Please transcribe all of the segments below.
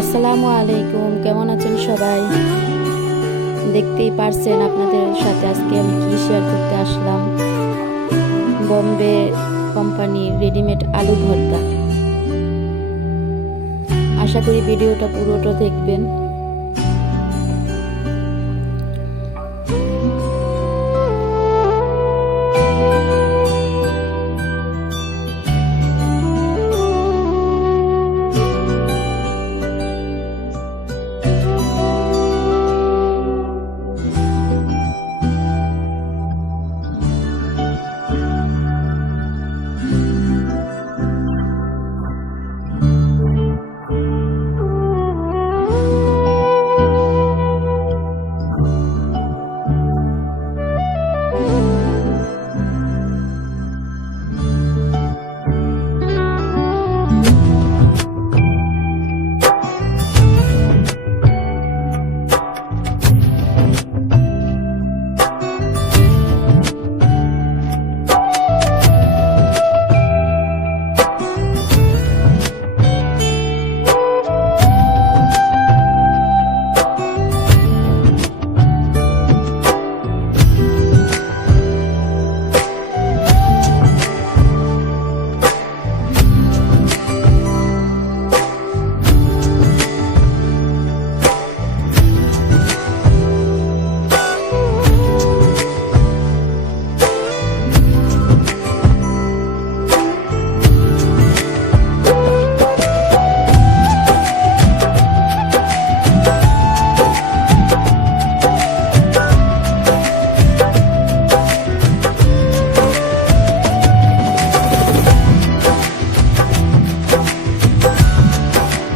আসসালামু আলাইকুম, কেমন আছেন সবাই? দেখতেই পারছেন আপনাদের সাথে আজকে আমি কি শেয়ার করতে আসলাম। বোম্বে কোম্পানির রেডিমেড আলু ভর্তা। আশা করি ভিডিওটা পুরোটা দেখবেন।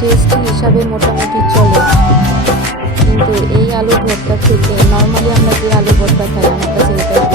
টেস্ট হিসাবে মোটামুটি চলে, কিন্তু এই আলু ভর্তা থেকে নর্মালি আমরা যে আলু ভর্তা খাই আমার কাছে এটাই